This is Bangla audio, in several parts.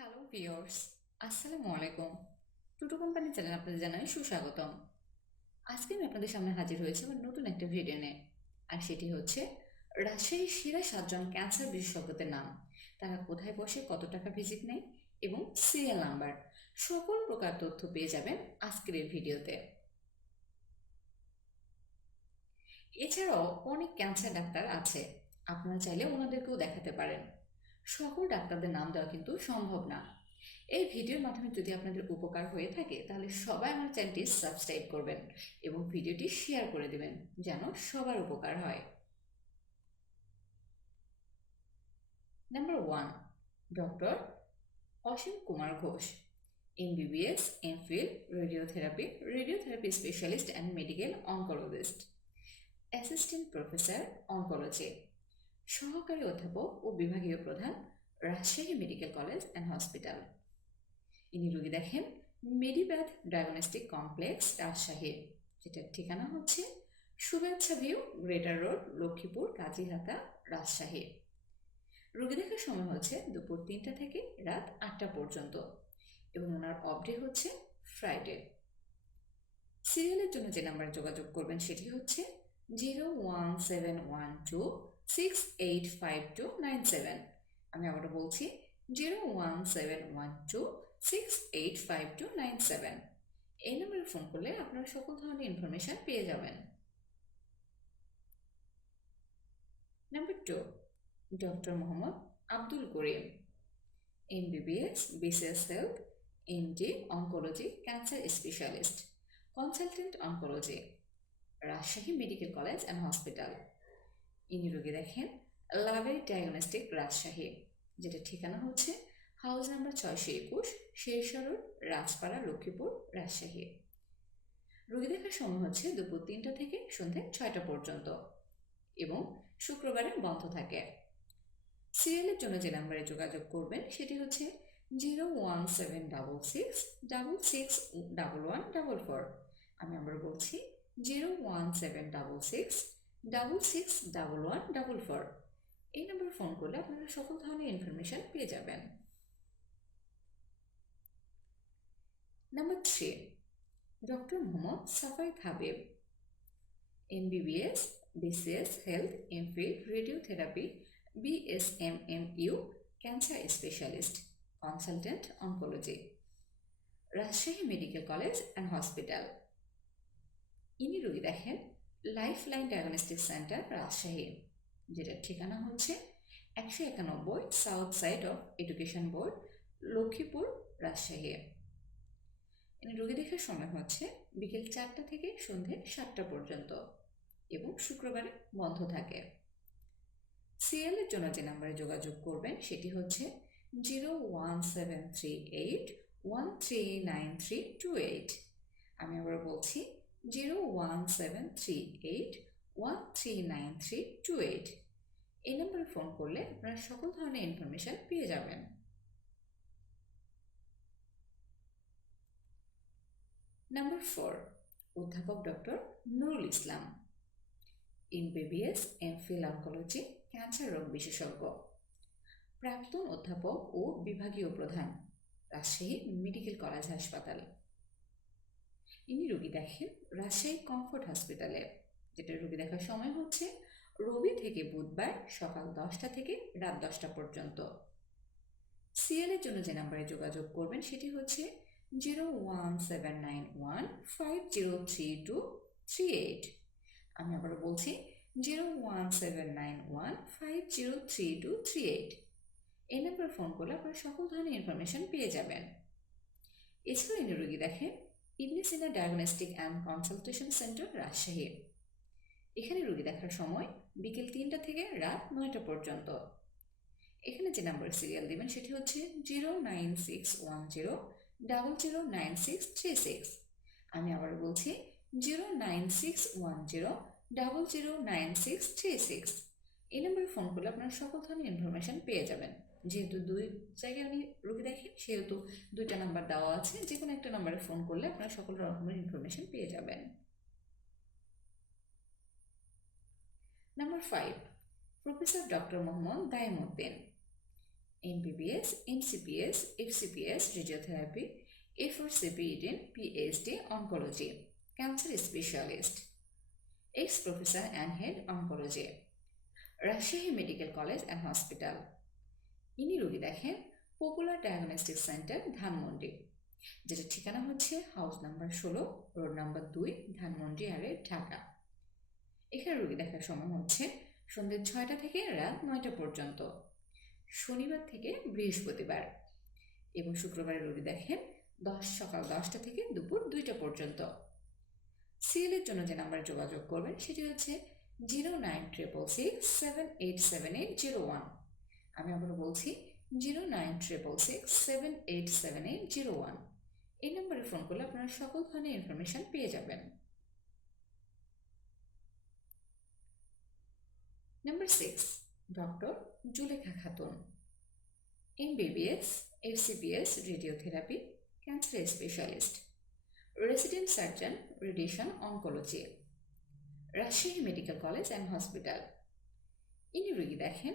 হ্যালো ভিউয়ার্স আসসালামু আলাইকুম টুটু কোম্পানি চ্যানেল আপনাদের জানাই সুস্বাগতম। আজকে আমি আপনাদের সামনে হাজির হয়েছি আমার নতুন একটা ভিডিও নিয়ে। আর সেটি হচ্ছে রাজশাহীর সেরা সাতজন ক্যান্সার বিশেষজ্ঞদের নাম। তারা কোথায় বসে, কত টাকা ভিজিট নেয় এবং সিরিয়াল নাম্বার সকল প্রকার তথ্য পেয়ে যাবেন আজকের এই ভিডিওতে এছাড়াও অনেক ক্যান্সার ডাক্তার আছে। আপনারা চাইলে ওনাদেরকেও দেখাতে পারেন। সকল ডাক্তারদের নাম দেওয়া কিন্তু সম্ভব না। এই ভিডিওর মাধ্যমে যদি আপনাদের উপকার হয়ে থাকে, তাহলে সবাই আমার চ্যানেলটি সাবস্ক্রাইব করবেন এবং ভিডিওটি শেয়ার করে দেবেন, যেন সবার উপকার হয়। Number one doctor Asim Kumar Ghosh MBBS MPhil radiotherapy radiotherapy specialist and medical oncologist assistant professor oncology সহকারী অধ্যাপক ও বিভাগীয় প্রধান, Rajshahi medical college and hospital ইনি রোগী দেখেন মেডিব্যাথ ডায়াগনস্টিক কমপ্লেক্স রাজশাহী যেটার ঠিকানা হচ্ছে Shubhechha view, greater road, Lakshmipur Kazihata Rajshahi. রোগী দেখার সময় হচ্ছে দুপুর তিনটা থেকে রাত আটটা পর্যন্ত এবং ওনার অফডে হচ্ছে ফ্রাইডে। সিরিয়ালের জন্য যে নাম্বারে যোগাযোগ করবেন সেটি হচ্ছে zero one seven one two six eight five two nine seven আমি আবারও বলছি zero one seven one two six eight five two nine seven এই নম্বরে ফোন করলে আপনারা সকল ধরনের ইনফরমেশন পেয়ে যাবেন। Number two doctor Mohammad Abdul Karim MBBS BCS health MD oncology cancer specialist consultant oncology Rajshahi medical college and hospital ইনি রোগী দেখেন, লাভের ডায়াগনস্টিক রাজশাহী, যেটা ঠিকানা হচ্ছে হাউস নাম্বার ছয়শো একুশ শেরশাহ রোড রাজপাড়া, লক্ষ্মীপুর, রাজশাহী। রোগী দেখার সময় হচ্ছে দুপুর তিনটা থেকে সন্ধ্যে ছয়টা পর্যন্ত এবং শুক্রবারে বন্ধ থাকে। সিরিয়ালের জন্য যে নাম্বারে যোগাযোগ করবেন, সেটি হচ্ছে zero one seven double six double six double one double four. আমি আবার বলছি, zero one seven double six double six double one double four এই নম্বরে ফোন করলে আপনারা সকল ধরনের ইনফরমেশন পেয়ে যাবেন। Number three doctor Mohammad Safai Habib MBBS BCS health MPhil radiotherapy BSMMU cancer specialist consultant oncology Rajshahi medical college and hospital ইনি রোগী দেখেন life line diagnostic centre Rajshahi, যেটার ঠিকানা হচ্ছে একশো একানব্বই south side of education board Lakshmipur, Rajshahi. এখানে রোগী দেখার সময় হচ্ছে বিকেল চারটা থেকে সন্ধে সাতটা পর্যন্ত এবং শুক্রবারে বন্ধ থাকে। সিএলের জন্য যে নাম্বারে যোগাযোগ করবেন সেটি হচ্ছে zero one seven three eight one three nine three two eight আমি আবার বলছি zero one seven three eight one three nine three two eight এই নম্বরে ফোন করলে আপনারা সকল ধরনের ইনফরমেশন পেয়ে যাবেন। নাম্বার ফোর অধ্যাপক doctor Nurul Islam. MBBS MPhil oncology cancer রোগ বিশেষজ্ঞ। প্রাক্তন অধ্যাপক ও বিভাগীয় প্রধান, রাজশাহী মেডিকেল কলেজ হাসপাতাল। ইনি রোগী দেখেন রাজশাহী কমফোর্ট হসপিটালে যেটা রোগী দেখার সময় হচ্ছে রবি থেকে বুধবার সকাল দশটা থেকে রাত দশটা পর্যন্ত। সিএলের জন্য যে নাম্বারে যোগাযোগ করবেন সেটি হচ্ছে zero one seven nine one five zero three two three eight আমি আবার বলছি zero one seven nine one five zero three two three eight এই নাম্বারে ফোন করলে আপনারা সকল ধরনের ইনফরমেশন পেয়ে যাবেন। এছাড়াও ইনি রোগী দেখেন Ibne Sina diagnostic and consultation centre Rajshahi এখানে রোগী দেখার সময় বিকেল তিনটা থেকে রাত নয়টা পর্যন্ত। এখানে যে নাম্বার সিরিয়াল দেবেন সেটি হচ্ছে zero nine six one zero double zero nine six three six আমি আবার বলছি zero nine six one zero double zero nine six three six এই নাম্বারে ফোন করলে আপনারা সকল ধরনের ইনফরমেশন পেয়ে যাবেন। যেহেতু দুই জায়গায় আমি রোগী দেখেন, সেহেতু দুইটা নাম্বার দেওয়া আছে যে কোনো একটা নাম্বারে ফোন করলে আপনারা সকল রকমের ইনফরমেশন পেয়ে যাবেন। Number five professor doctor Mohammad Daimuddin MBBS MCPS FCPS radiotherapy A for সিপিইডিন PhD oncology cancer specialist ex professor and head oncology Rajshahi medical college and hospital ইনি রোগী দেখেন পপুলার ডায়াগনস্টিক সেন্টার ধানমন্ডি যেটা ঠিকানা হচ্ছে হাউস নাম্বার ষোলো, রোড নাম্বার দুই, ধানমন্ডি আরে ঢাকা। এখানে রোগী দেখার সময় হচ্ছে সন্ধ্যে ছয়টা থেকে রাত নয়টা পর্যন্ত। শনিবার থেকে বৃহস্পতিবার এবং শুক্রবারে রোগী দেখেন দশ, সকাল দশটা থেকে দুপুর দুইটা পর্যন্ত। সিএলের জন্য যে নাম্বারে যোগাযোগ করবেন সেটি হচ্ছে zero nine triple six seven eight seven eight zero one. আমি আবার বলছি, zero nine triple six seven eight seven eight zero one এই নম্বরে ফোন করলে আপনারা সকল ধরনের ইনফরমেশন পেয়ে যাবেন। Number six doctor Julekha Khatun. MBBS FCPS radiotherapy cancer specialist resident surgeon radiation oncology Rajshahi medical college and hospital ইনি রোগী দেখেন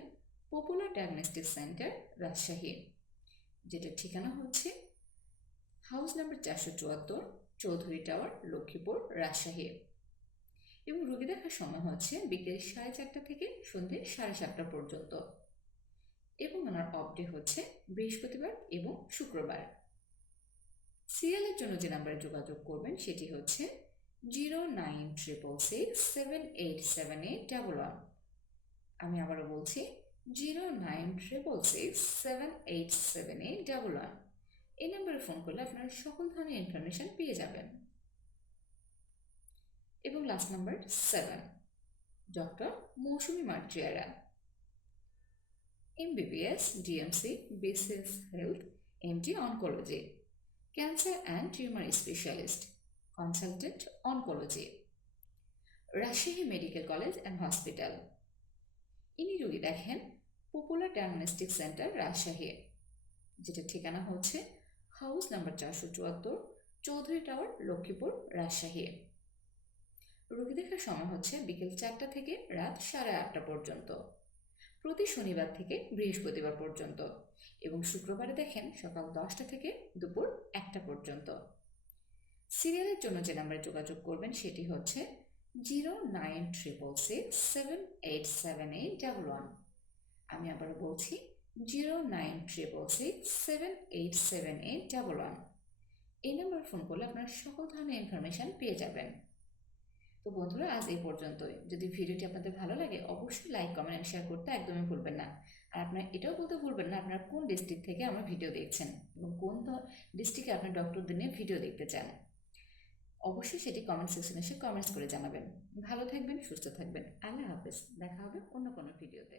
পপুলার ডায়াগনস্টিক সেন্টার রাজশাহী যেটা ঠিকানা হচ্ছে হাউস নাম্বার চারশো চুয়াত্তর, চৌধুরী টাওয়ার, লক্ষ্মীপুর, রাজশাহী। এবং রোগী দেখার সময় হচ্ছে বিকেল সাড়ে চারটা থেকে সন্ধ্যে সাড়ে সাতটা পর্যন্ত। এবং ওনার অফ ডে হচ্ছে বৃহস্পতিবার এবং শুক্রবার। সিরিয়ালের জন্য যে নাম্বারে যোগাযোগ করবেন সেটি হচ্ছে zero nine triple six seven eight seven eight double one আমি আবারও বলছি zero nine triple six seven eight seven eight double one এই নাম্বারে ফোন করলে আপনারা সকল ধরনের ইনফরমেশন পেয়ে যাবেন। এবং last number seven doctor Mousumi Marjiara. MBBS DMC BCS health MD oncology cancer and tumour specialist consultant oncology Rajshahi medical college and hospital ইনি রোগী দেখেন পপুলার ডায়াগনস্টিক সেন্টার রাজশাহী যেটা ঠিকানা হচ্ছে হাউস নাম্বার চারশো চুয়াত্তর, চৌধুরী টাওয়ার, লক্ষ্মীপুর, রাজশাহী। রোগী দেখার সময় হচ্ছে বিকেল চারটা থেকে রাত সাড়ে আটটা পর্যন্ত। প্রতি শনিবার থেকে বৃহস্পতিবার পর্যন্ত এবং শুক্রবারে দেখেন সকাল দশটা থেকে দুপুর একটা পর্যন্ত। সিরিয়ালের জন্য যে নাম্বারে যোগাযোগ করবেন সেটি হচ্ছে zero nine triple six seven eight seven eight double one. আমি আবার বলছি, zero nine triple six seven eight seven eight double one এই নাম্বার ফোন করলে আপনারা সকল ধরনের ইনফরমেশান পেয়ে যাবেন। তো বন্ধুরা, আজ এই পর্যন্তই। যদি ভিডিওটি আপনাদের ভালো লাগে, অবশ্যই লাইক কমেন্ট অ্যান্ড শেয়ার করতে একদমই ভুলবেন না। আর আপনারা এটাও বলতে ভুলবেন না, আপনারা কোন ডিস্ট্রিক্ট থেকে আমার ভিডিও দেখছেন এবং কোন ডিস্ট্রিক্টে আপনার ডক্টরদের নিয়ে ভিডিও দেখতে চান। অবশ্যই সেটি কমেন্ট সেকশনে এসে কমেন্টস করে জানাবেন। ভালো থাকবেন, সুস্থ থাকবেন। আল্লাহ হাফেজ। দেখা হবে অন্য কোনো ভিডিওতে